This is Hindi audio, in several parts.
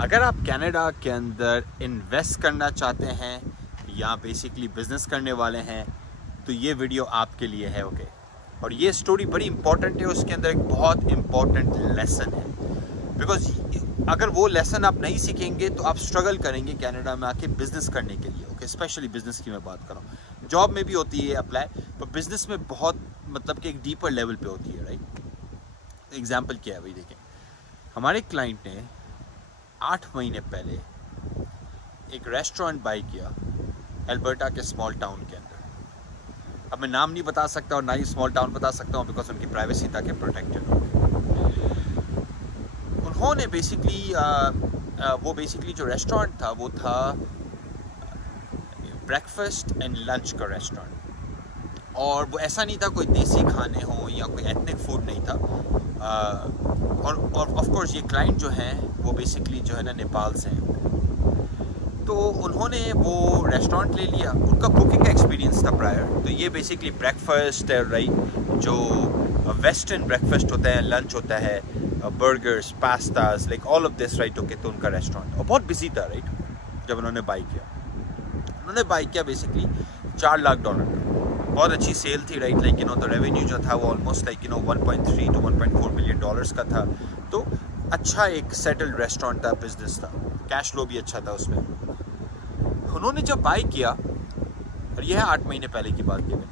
अगर आप कनाडा के अंदर इन्वेस्ट करना चाहते हैं या बेसिकली बिजनेस करने वाले हैं तो ये वीडियो आपके लिए है। ओके, और ये स्टोरी बड़ी इंपॉर्टेंट है, उसके अंदर एक बहुत इंपॉर्टेंट लेसन है। बिकॉज अगर वो लेसन आप नहीं सीखेंगे तो आप स्ट्रगल करेंगे कनाडा में आके बिजनेस करने के लिए। ओके, स्पेशली बिजनेस की मैं बात कर रहा हूँ। जॉब में भी होती है अप्लाई, पर बिजनेस में बहुत मतलब कि एक डीपर लेवल पे होती है, राइट। एग्जाम्पल क्या है भाई, देखें, हमारे क्लाइंट ने 8 महीने पहले एक रेस्टोरेंट बाई किया एल्बर्टा के स्मॉल टाउन के अंदर। अब मैं नाम नहीं बता सकता और ना ही स्मॉल टाउन बता सकता हूँ, बिकॉज उनकी प्राइवेसी ताकि प्रोटेक्टेड हो। उन्होंने बेसिकली जो रेस्टोरेंट था वो था ब्रेकफास्ट एंड लंच का रेस्टोरेंट, और वो ऐसा नहीं था कोई देसी खाने हो या कोई एथनिक फूड नहीं था। और ऑफ कोर्स ये क्लाइंट जो हैं वो बेसिकली जो है ना नेपाल से हैं। तो उन्होंने वो रेस्टोरेंट ले लिया, उनका कुकिंग का एक्सपीरियंस था प्रायर। तो ये बेसिकली ब्रेकफास्ट है, राइट, जो वेस्टर्न ब्रेकफास्ट होता है, लंच होता है, burgers, pastas, like all of this, right. Okay, तो उनका रेस्टोरेंट और बहुत बिजी था, राइट। जब उन्होंने बाई किया बेसिकली $4 लाख का, बहुत अच्छी सेल थी, राइट। लाइक तो रेवेन्यू जो था वो almost like 1.3 to 1.4 million dollars का था। तो अच्छा एक सेटल्ड रेस्टोरेंट था, बिजनेस था, कैश फ्लो भी अच्छा था उसमें। उन्होंने जब बाई किया, और यह है 8 महीने पहले की बात की मैंने।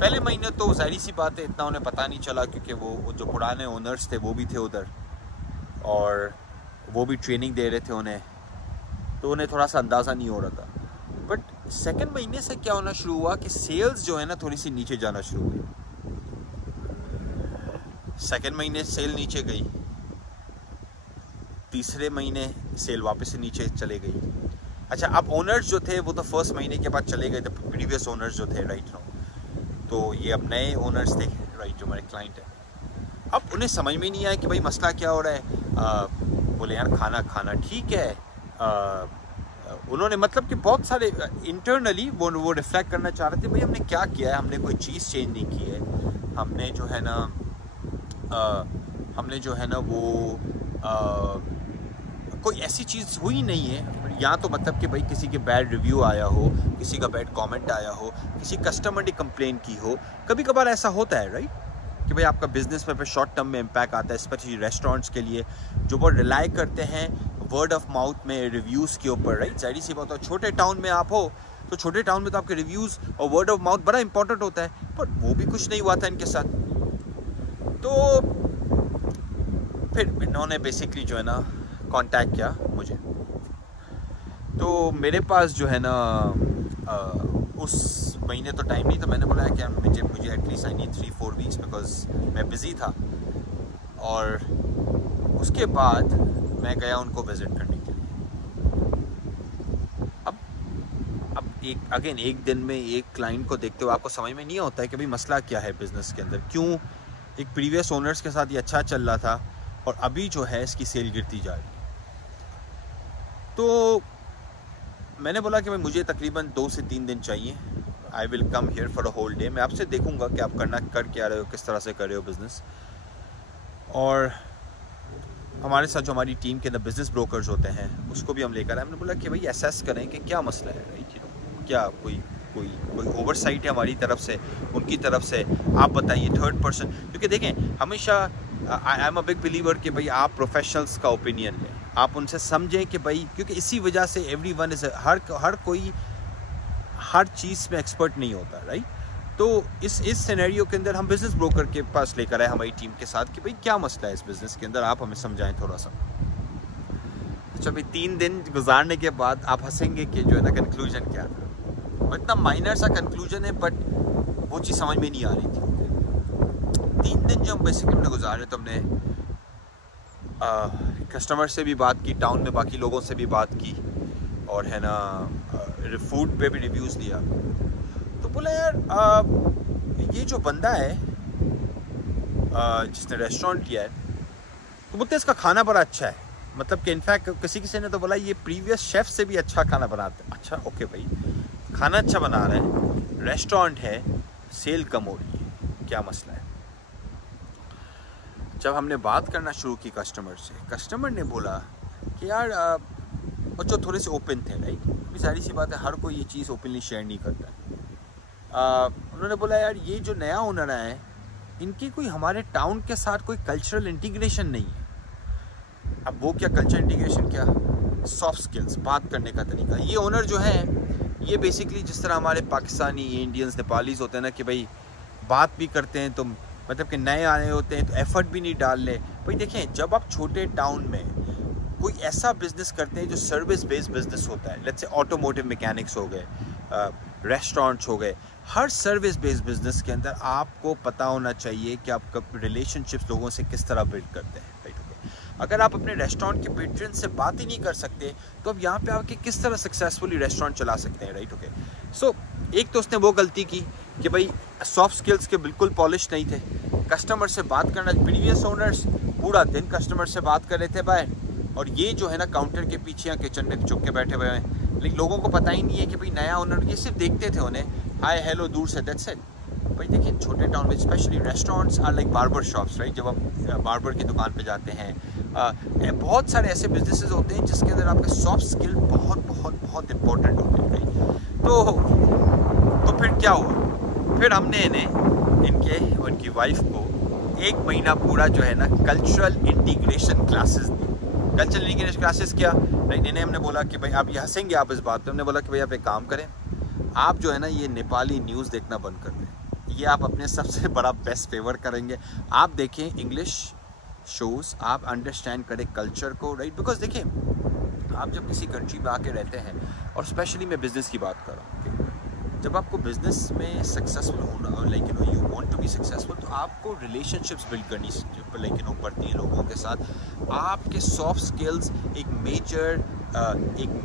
पहले महीने तो जाहिर सी बात है इतना उन्हें पता नहीं चला, क्योंकि वो जो पुराने ओनर्स थे वो भी थे उधर, और वो भी ट्रेनिंग दे रहे थे उन्हें, तो उन्हें थोड़ा सा अंदाज़ा नहीं हो रहा था। बट सेकंड महीने से क्या होना शुरू हुआ कि सेल्स जो है ना थोड़ी सी नीचे जाना शुरू हुई। सेकंड महीने सेल नीचे गई, तीसरे महीने सेल वापस से नीचे चले गई। अच्छा, अब ओनर्स जो थे वो तो फर्स्ट महीने के बाद चले गए थे, प्रीवियस ओनर्स जो थे, राइट। तो ये अब नए ओनर्स थे, राइट, जो हमारे क्लाइंट है। अब उन्हें समझ में नहीं आया कि भाई मसला क्या हो रहा है। बोले यार खाना ठीक है। उन्होंने मतलब कि बहुत सारे इंटरनली वो रिफ्लेक्ट करना चाह रहे थे, भाई हमने क्या किया है, हमने कोई चीज़ चेंज नहीं की है, हमने जो है ना वो कोई ऐसी चीज़ हुई नहीं है। या तो मतलब कि भाई किसी के बैड रिव्यू आया हो, किसी का बैड कमेंट आया हो, किसी कस्टमर ने कंप्लेन की हो। कभी कभार ऐसा होता है, राइट, कि भाई आपका बिजनेस पे शॉर्ट टर्म में इम्पैक्ट आता है, स्पेशली रेस्टोरेंट्स के लिए जो बहुत रिलाई करते हैं वर्ड ऑफ माउथ में, रिव्यूज़ के ऊपर, राइट। जाहिर सी बात है, छोटे टाउन में आप हो तो छोटे टाउन में तो आपके रिव्यूज़ और वर्ड ऑफ माउथ बड़ा इंपॉर्टेंट होता है, पर वो भी कुछ नहीं हुआ था इनके साथ। तो फिर इन्होंने बेसिकली जो है ना कांटेक्ट किया मुझे। तो मेरे पास जो है ना उस महीने तो टाइम नहीं था। मैंने बोला कि मुझे at least I need 3-4 weeks, because मैं बिज़ी था। और उसके बाद मैं गया उनको विज़िट करने के लिए। अब एक दिन में एक क्लाइंट को देखते हुए आपको समझ में नहीं होता है कि भाई मसला क्या है बिज़नेस के अंदर, क्यों एक प्रीवियस ओनर्स के साथ ये अच्छा चल रहा था और अभी जो है इसकी सेल गिरती जा रही है। तो मैंने बोला कि भाई मुझे तकरीबन 2 से 3 दिन चाहिए। I will come here for a whole day. मैं आपसे देखूंगा कि आप कर क्या रहे हो, किस तरह से कर रहे हो बिज़नेस। और हमारे साथ जो हमारी टीम के अंदर बिज़नेस ब्रोकर्स होते हैं उसको भी हम लेकर आए। हमने बोला कि भाई असेस करें कि क्या मसला है, राइट। क्या कोई ओवरसाइट है हमारी तरफ से, उनकी तरफ से, आप बताइए, थर्ड पर्सन। क्योंकि देखें, हमेशा I am a big believer कि भाई आप प्रोफेशनल्स का ओपिनियन लें, आप उनसे समझें कि भाई, क्योंकि इसी वजह से एवरीवन इज हर कोई हर चीज़ में एक्सपर्ट नहीं होता, राइट। तो इस सिनेरियो के अंदर हम बिज़नेस ब्रोकर के पास लेकर आए हमारी टीम के साथ कि भाई क्या मसला है इस बिज़नेस के अंदर, आप हमें समझाएं थोड़ा सा। अच्छा भाई, 3 दिन गुजारने के बाद आप हंसेंगे कि जो है ना कंक्लूजन क्या था। इतना माइनर सा कंक्लूजन है, बट वो चीज़ समझ में नहीं आ रही थी। 3 दिन जो हम बेसिकली हमने गुजारे, तो हमने कस्टमर से भी बात की, टाउन में बाकी लोगों से भी बात की, और है ना फूड पे भी रिव्यूज़ दिया। तो बोला यार ये जो बंदा है जिसने रेस्टोरेंट लिया है, तो बोलते इसका खाना बड़ा अच्छा है। मतलब कि इनफैक्ट किसी ने तो बोला ये प्रीवियस शेफ से भी अच्छा खाना बनाते हैं। अच्छा, ओके भाई, खाना अच्छा बना रहे हैं, रेस्टोरेंट है, सेल कम हो रही है, क्या मसला है। जब हमने बात करना शुरू की कस्टमर से, कस्टमर ने बोला कि यार और जो थोड़े से ओपन थे, राइट, अभी सारी सी बात है, हर कोई ये चीज़ ओपनली शेयर नहीं करता है। उन्होंने बोला यार ये जो नया ओनर है इनकी कोई हमारे टाउन के साथ कोई कल्चरल इंटीग्रेशन नहीं है। अब वो क्या कल्चर इंटीग्रेशन, क्या सॉफ्ट स्किल्स, बात करने का तरीका। ये ओनर जो है ये बेसिकली जिस तरह हमारे पाकिस्तानी, इंडियंस, नेपालीज होते हैं ना कि भाई बात भी करते हैं तो मतलब कि नए आए होते हैं तो एफर्ट भी नहीं डाल ले। भाई देखें, जब आप छोटे टाउन में कोई ऐसा बिजनेस करते हैं जो सर्विस बेस्ड बिजनेस होता है, लेट्स से ऑटोमोटिव मैकेनिक्स हो गए, रेस्टोरेंट्स हो गए, हर सर्विस बेस्ड बिजनेस के अंदर आपको पता होना चाहिए कि आप रिलेशनशिप्स लोगों से किस तरह बिल्ड करते हैं, राइट। अगर आप अपने रेस्टोरेंट के पेट्रन से बात ही नहीं कर सकते तो अब यहाँ पे आके किस तरह सक्सेसफुली रेस्टोरेंट चला सकते हैं, राइट। ओके, सो एक तो उसने वो गलती की कि भाई सॉफ्ट स्किल्स के बिल्कुल पॉलिश नहीं थे, कस्टमर से बात करना, प्रीवियस ओनर्स पूरा दिन कस्टमर से बात कर रहे थे बाहर, और ये जो है ना काउंटर के पीछे या किचन में चुप के बैठे हुए हैं, लेकिन लोगों को पता ही नहीं है कि भाई नया ओनर, ये सिर्फ देखते थे उन्हें हाय हेलो दूर से, दैट्स इट। भाई देखिए छोटे टाउन में specially restaurants are like barber shops, right. जब आप बार्बर की दुकान पे जाते हैं, बहुत सारे ऐसे बिजनेसेस होते हैं जिसके अंदर आपके सॉफ्ट स्किल बहुत बहुत बहुत इंपॉर्टेंट होते हैं, राइट। तो फिर क्या हुआ, फिर हमने इन्हें उनकी वाइफ को 1 महीना पूरा जो है ना कल्चरल इंटीग्रेशन क्लासेस दी। कल्चरल इंटीग्रेशन क्लासेस क्या, राइट। इन्हें हमने बोला कि भाई आप ये हंसेंगे आप इस बात पे, हमने बोला कि भाई आप एक काम करें, आप जो है ना ये नेपाली न्यूज़ देखना बंद कर दें, ये आप अपने सबसे बड़ा बेस्ट फेवर करेंगे। आप देखें इंग्लिश शोज़, आप अंडरस्टैंड करें कल्चर को, राइट। बिकॉज देखिए आप जब किसी कंट्री में आके रहते हैं, और स्पेशली मैं बिज़नेस की बात कर रहा हूँ, जब आपको बिज़नेस में सक्सेसफुल होना, like you want to be successful, तो आपको रिलेशनशिप्स बिल्ड करनी लाइक पड़ती हैं लोगों के साथ। आपके सॉफ्ट स्किल्स एक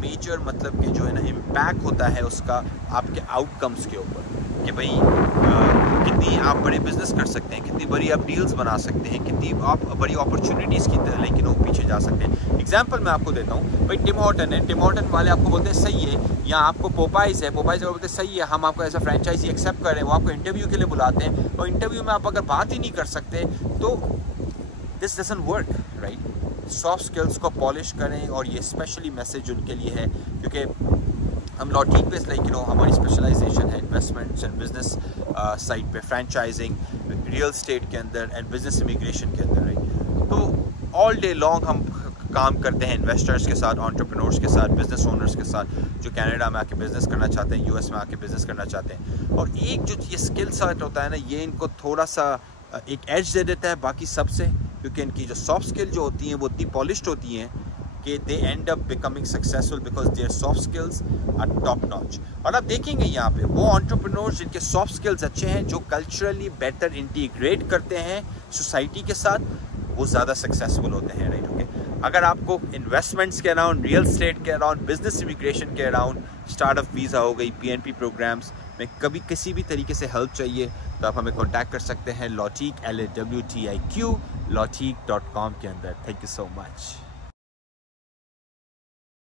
मेजर मतलब कि जो है ना इम्पैक्ट होता है उसका आपके आउटकम्स के ऊपर, कि भाई कितनी आप बड़े बिजनेस कर सकते हैं, कितनी बड़ी आप डील्स बना सकते हैं, कितनी आप बड़ी अपॉर्चुनिटीज़ की तरह लेकिन वो पीछे जा सकते हैं। एग्जांपल मैं आपको देता हूँ, भाई टिम हॉर्टन है, टिम हॉर्टन वाले आपको बोलते हैं सही है, या आपको पोपाइज है, पोपाइज वाले बोलते हैं सही है, हम आपको ऐसा फ्रेंचाइजी एक्सेप्ट कर रहे हैं, वो आपको इंटरव्यू के लिए बुलाते हैं, और इंटरव्यू में आप अगर बात ही नहीं कर सकते तो this doesn't work, right. Soft skills को पॉलिश करें, और ये स्पेशली मैसेज उनके लिए है क्योंकि हम लॉटिक पे लाइक हमारी स्पेशलाइजेशन है इन्वेस्टमेंट्स एंड बिजनेस साइड पे, फ्रेंचाइजिंग, रियल स्टेट के अंदर एंड बिजनेस इमिग्रेशन के अंदर, राइट। तो ऑल डे लॉन्ग हम काम करते हैं इन्वेस्टर्स के साथ, एंटरप्रेन्योर्स के साथ, बिजनेस ओनर्स के साथ जो कनाडा में आके बिजनेस करना चाहते हैं, यूएस में आके बिजनेस करना चाहते हैं। और एक जो ये स्किल सेट होता है ना, ये इनको थोड़ा सा एक एज दे देता है बाकी सबसे, क्योंकि इनकी जो सॉफ्ट स्किल जो होती हैं वो इतनी पॉलिश्ड होती हैं कि they end up becoming successful because their soft skills are top notch. और आप देखेंगे यहाँ पे वो एंटरप्रेन्योर्स जिनके सॉफ्ट स्किल्स अच्छे हैं, जो कल्चरली बेटर इंटीग्रेट करते हैं सोसाइटी के साथ, वो ज़्यादा सक्सेसफुल होते हैं, राइट। ओके, अगर आपको इन्वेस्टमेंट्स के अराउंड, रियल स्टेट के अराउंड, बिजनेस इमिग्रेशन के अराउंड, स्टार्टअप वीज़ा हो गई, PNP प्रोग्राम्स में कभी किसी भी तरीके से हेल्प चाहिए तो आप हमें कॉन्टैक्ट कर सकते हैं लॉटिक LAWTIQ lawtique.com के अंदर। Thank you so much.